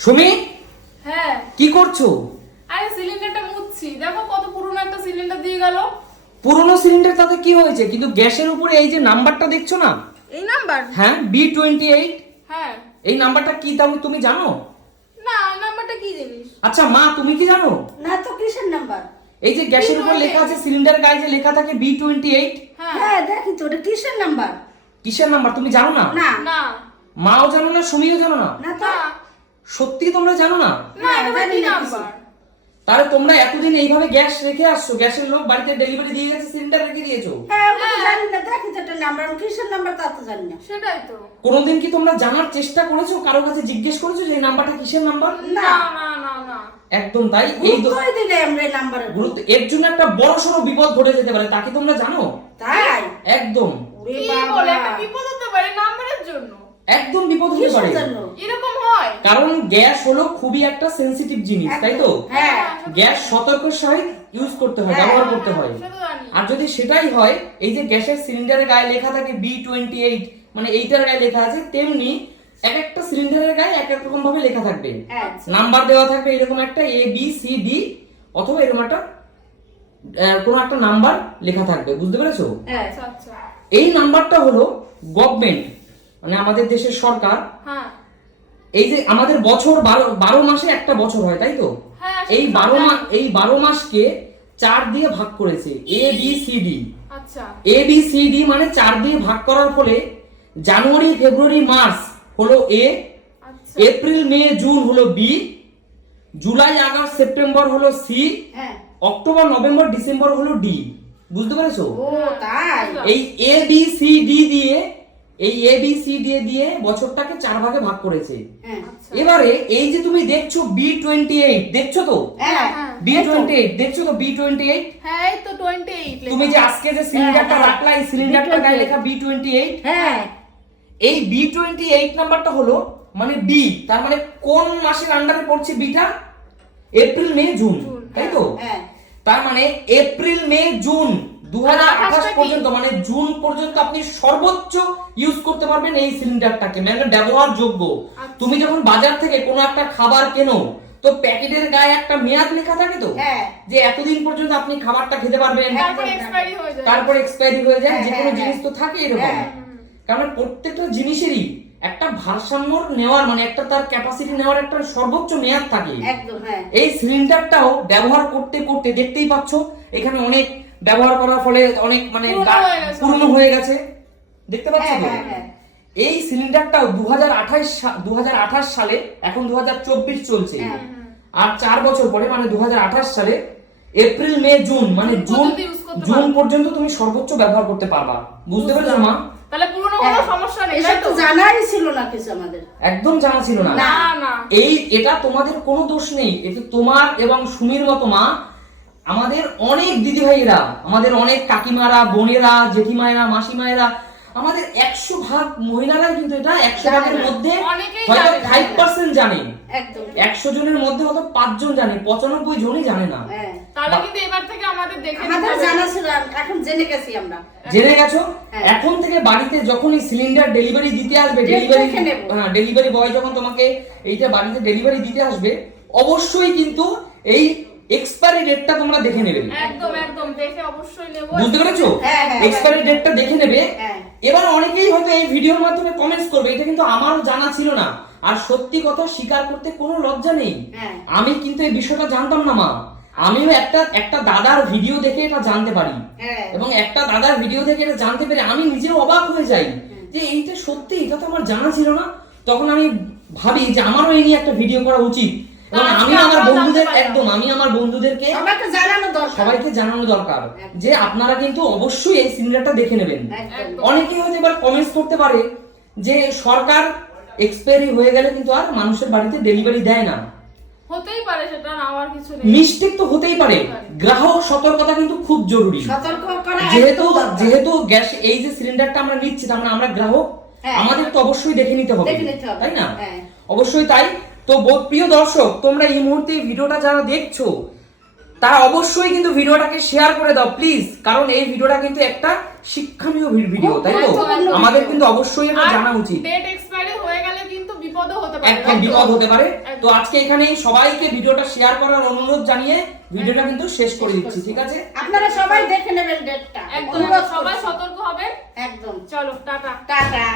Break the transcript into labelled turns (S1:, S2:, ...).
S1: সুমি?
S2: হ্যাঁ।
S1: কি করছ?
S2: আরে সিলিন্ডারটা মুছছি। দেখো কত পুরনো একটা সিলিন্ডার দিয়ে গেল।
S1: পুরনো সিলিন্ডার তাতে কি হয়েছে? কিন্তু গ্যাসের উপরে এই যে নাম্বারটা দেখছ না?
S2: এই নাম্বার?
S1: হ্যাঁ বি টোয়েন্টি এইট
S2: হ্যাঁ।
S1: এই নাম্বারটা কি দাম তুমি জানো?
S2: না নাম্বারটা কি জিনিস?
S1: আচ্ছা মা তুমি কি জানো?
S3: না তো কিসের নাম্বার?
S1: এই যে গ্যাসের উপর লেখা আছে সিলিন্ডার গায়ে যে লেখা থাকে বি টোয়েন্টি এইট
S2: হ্যাঁ।
S3: হ্যাঁ দেখি তো ওটা কিসের নাম্বার?
S1: কিসের নাম্বার? তুমি জানো না?
S3: না।
S1: মাও জানো না সুমিও জানো না?
S3: না তো
S2: না
S1: সত্যি তোমরা জানো না?
S2: না এটা কি নাম্বার?
S1: তাহলে তোমরা এতদিন এইভাবে গ্যাস রেখে আসছো গ্যাসের লোক বাড়িতে ডেলিভারি দিয়ে গেছে সিলিন্ডার রেখে দিয়েছ।
S3: হ্যাঁ ওটা জানি না দেখি তো নাম্বার আমি কিসের নাম্বার তা তো জানি না।
S2: সেটাই তো।
S1: কোনোদিন কি তোমরা জানার চেষ্টা করেছ কারও কাছে জিজ্ঞেস করেছ যে এই নাম্বারটা কিসের নাম্বার?
S3: না।
S2: না না না না।
S1: একদম তাই এই
S3: গুরুত্বই দিলে আমরা এই নাম্বারের
S1: গুরুত্ব এর জন্য একটা বড় সড়ো বিপদ ঘটে যেতে পারে তাকে তোমরা জানো?
S3: তাই?
S1: একদম।
S3: ওরে
S2: কি
S3: বাবা
S2: বলে একটা বিপদ হতে পারে নাম্বারের জন্য।
S1: একদম বিপদ হতে পারে
S3: কিসের জন্য
S2: এরকম হয়
S1: কারণ গ্যাস হলো খুবই একটা সেন্সিটিভ জিনিস তাই তো?
S3: হ্যাঁ।
S1: গ্যাস সতর্কের সহিত ইউজ করতে হয়
S3: হ্যাঁ,
S1: ব্যবহার করতে হয়।
S2: সে তো জানি
S1: আর যদি সেটাই হয় এই যে গ্যাসের সিলিন্ডারের গায়ে লেখা থাকে বি টোয়েন্টি এইট মানে এইটার গায়ে লেখা আছে তেমনি এক একটা সিলিন্ডারের গায়ে এক এক রকম ভাবে লেখা থাকবে।
S3: হ্যাঁ
S1: নাম্বার দেওয়া থাকবে এরকম একটা এ বি সি ডি অথবা এরকম একটা কোনো একটা নাম্বার লেখা থাকবে বুঝতে পেরেছ?
S3: হ্যাঁ
S2: আচ্ছা আচ্ছা।
S1: এই নাম্বারটা হলো গভর্নমেন্ট মানে আমাদের দেশের সরকার
S2: হ্যাঁ।
S1: এই যে আমাদের বছর বারো বারো মাসে একটা বছর হয় তাই তো?
S2: হ্যাঁ
S1: এই বারো মাস এই বারো মাসকে চার দিয়ে ভাগ করেছে এ বি সি ডি
S2: আচ্ছা।
S1: এ বি সি ডি মানে চার দিয়ে ভাগ করার ফলে জানুয়ারি ফেব্রুয়ারি মার্চ হলো এ
S2: আচ্ছা।
S1: এপ্রিল মে জুন হলো বি জুলাই আগস্ট সেপ্টেম্বর হলো সি
S3: হ্যাঁ।
S1: অক্টোবর নভেম্বর ডিসেম্বর হলো ডি বুঝতে পেরেছ?
S3: ও তাই।
S1: এই এ বি সি ডি দিয়ে এই এ বি সি ডি দিয়ে বছরটাকে চার ভাগে ভাগ করেছে।
S3: হ্যাঁ।
S2: আচ্ছা।
S1: এবারে এই যে তুমি দেখছ বি টোয়েন্টি এইট দেখছ তো? বি টোয়েন্টি এইট দেখছ তো বি টোয়েন্টি এইট
S2: হ্যাঁ তো 28
S1: তুমি যে আজকে যে সিলিন্ডারটা
S3: হ্যাঁ,
S1: রাখলা এই সিলিন্ডারটা গায়ে লেখা বি টোয়েন্টি এইট
S3: হ্যাঁ।
S1: এই বি টোয়েন্টি এইট নাম্বারটা হলো মানে বি তার মানে কোন মাসের আন্ডারে পড়ছে বিটা এপ্রিল মে জুন
S2: জুন,
S1: তাই তো?
S3: হ্যাঁ।
S1: তার মানে এপ্রিল মে জুন দু পর্যন্ত মানে জুন পর্যন্ত আপনি সর্বোচ্চ ইউজ করতে পারবেন এই সিলিন্ডারটাকে মানে
S2: আচ্ছা।
S1: তুমি যখন বাজার থেকে কোনো একটা খাবার কেনো তো প্যাকেটের গায়ে একটা মেয়াদ লেখা থাকে তো?
S3: হ্যাঁ।
S1: যে এতদিন পর্যন্ত আপনি খাবারটা খেতে পারবেন।
S2: তারপরে এক্সপায়ারি হয়ে যায়।
S1: হয়ে যে কোনো
S3: হ্যাঁ,
S1: জিনিস তো থাকে এরকম। কারণ প্রত্যেকটা জিনিসেরই একটা ভারসাম্য নেওয়ার মানে একটা তার ক্যাপাসিটি নেওয়ার একটা সর্বোচ্চ মেয়াদ থাকে। এই সিলিন্ডারটাও ব্যবহার করতে করতে দেখতেই পাচ্ছ এখানে অনেক ব্যবহার করার ফলে অনেক মানে
S2: পুরনো হয়ে গেছে।
S1: পুরনো হয়ে দেখতে পাচ্ছ তো?
S3: হ্যাঁ হ্যাঁ।
S1: এই সিলিন্ডারটাও দু হাজার আঠাশ সালে এখন দু চলছে।
S3: হ্যাঁ।
S1: আর চার বছর পরে মানে দু সালে এপ্রিল মে জুন মানে
S2: জুন
S1: জুন
S2: পর্যন্ত
S1: তুমি সর্বোচ্চ ব্যবহার করতে পারবা। বুঝতে পেরেছ মা?
S2: তাহলে পুরনো কোনো। সমস্যা নেই
S3: তো?
S2: তো
S3: জানাই ছিল না কিছু আমাদের।
S1: একদম জানা ছিল না।
S2: না না।
S1: এই এটা তোমাদের কোনো দোষ নেই। এটা তোমার এবং সুমির মতো মা আমাদের অনেক দিদিভাইরা আমাদের অনেক কাকিমারা বোনেরা জেঠিমায়েরা মাসিমায়েরা আমাদের একশো ভাগ মহিলারাই কিন্তু এটা একশো ভাগের মধ্যে হয়তো
S2: জানে
S1: ফাইভ পার্সেন্ট জানে। একশো জনের মধ্যে হয়তো পাঁচজন জানে পঁচানব্বই জনই জানে না।
S3: হ্যাঁ।
S2: তাহলে কিন্তু এবার থেকে আমাদের দেখে
S3: আমাদের জানা ছিল এখন জেনে গেছি আমরা।
S1: জেনে গেছো?
S3: হ্যাঁ।
S1: এখন থেকে বাড়িতে যখনই সিলিন্ডার ডেলিভারি দিতে আসবে ডেলিভারি হ্যাঁ ডেলিভারি বয় যখন তোমাকে এইটা বাড়িতে ডেলিভারি দিতে আসবে অবশ্যই কিন্তু এই এক্সপায়ারি ডেটটা তোমরা দেখে নেবে।
S2: একদম একদম দেখে অবশ্যই নেব।
S1: বুঝতে পেরেছ?
S3: হ্যাঁ, হ্যাঁ,
S1: এক্সপায়ারি ডেটটা দেখে নেবে।
S3: হ্যাঁ।
S1: এবার অনেকেই হয়তো এই ভিডিওর মাধ্যমে কমেন্টস করবে এটা কিন্তু আমারও জানা ছিল না। আর সত্যি কথা স্বীকার করতে কোনো লজ্জা নেই।
S3: হ্যাঁ।
S1: আমি কিন্তু এই বিষয়টা জানতাম না মা। আমিও একটা একটা দাদার ভিডিও দেখে এটা জানতে পারি।
S3: হ্যাঁ।
S1: এবং একটা দাদার ভিডিও থেকে এটা জানতে পেরে আমি নিজেও অবাক হয়ে যাই যে এইটা সত্যি এটা তো আমার জানা ছিল না। তখন আমি ভাবি যে আমারও এই নিয়ে একটা ভিডিও করা উচিত। আমি আমার বন্ধুদের একদম আমি আমার বন্ধুদেরকে
S3: সবাইকে জানানো দরকার।
S1: সবাইকে জানানো দরকার যে আপনারা কিন্তু অবশ্যই এই সিলিন্ডারটা দেখে নেবেন। অনেকেই হয়তো এবার কমেন্টস করতে পারে যে সরকার এক্সপায়ারি হয়ে গেলে কিন্তু আর মানুষের বাড়িতে ডেলিভারি দেয় না।
S2: হতেই পারে সেটা হওয়ার কিছু নেই।
S1: মিস্টেক তো হতেই পারে। গ্রাহক সতর্কতা কিন্তু খুব জরুরি।
S3: সতর্ক করা
S1: যেহেতু যেহেতু গ্যাস এই যে সিলিন্ডারটা আমরা নিচ্ছি তার মানে আমরা গ্রাহক
S3: হ্যাঁ।
S1: আমাদের তো অবশ্যই দেখে নিতে হবে।
S3: দেখে নিতে হবে।
S1: তাই না?
S3: হ্যাঁ।
S1: অবশ্যই তাই। তো ব- প্রিয় দর্শক তোমরা এই মুহূর্তে ভিডিওটা যারা দেখছ তারা অবশ্যই কিন্তু ভিডিওটাকে শেয়ার করে দাও প্লিজ কারণ এই ভিডিওটা কিন্তু একটা শিক্ষণীয় ভিডিও তাই তো? আমাদের কিন্তু অবশ্যই এটা জানা উচিত।
S2: ডেট এক্সপায়ারি হয়ে গেলে কিন্তু বিপদও হতে পারে
S1: একদম বিপদ হতে পারে। তো আজকে এখানে সবাইকে ভিডিওটা শেয়ার করার অনুরোধ জানিয়ে ভিডিওটা কিন্তু শেষ করে দিচ্ছি ঠিক আছে?
S3: আপনারা সবাই দেখে নেবেন ডেটটা
S2: একদম সবাই সতর্ক হবে।
S3: একদম।
S2: চলো টাটা।
S3: টাটা।